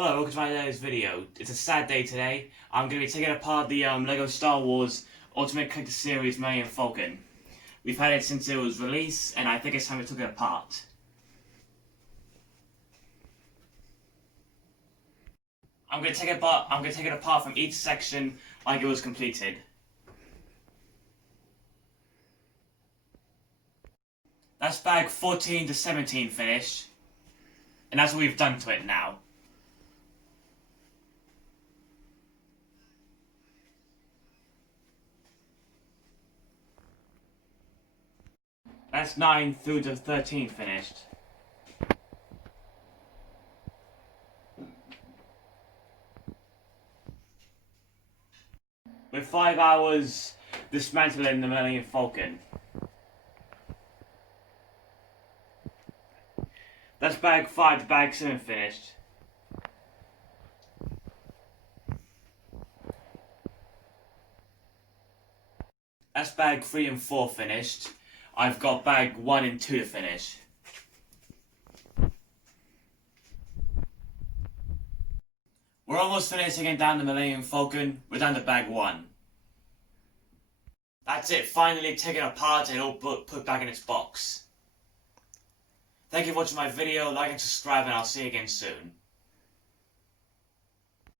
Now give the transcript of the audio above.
Hello, welcome to my today's video. It's a sad day today. I'm going to be taking apart the LEGO Star Wars Ultimate Collector Series Millennium Falcon. We've had it since it was released, and I think it's time we took it apart. I'm going to take it apart from each section like it was completed. That's bag 14 to 17 finished, and that's what we've done to it now. That's 9 through to 13 finished. With 5 hours dismantling the Millennium Falcon. That's bag 5 to bag 7 finished. That's bag 3 and 4 finished. I've got bag 1 and 2 to finish. We're almost finished taking down the Millennium Falcon. We're down to bag 1. That's it, finally taken apart and all put back in its box. Thank you for watching my video, like and subscribe, and I'll see you again soon.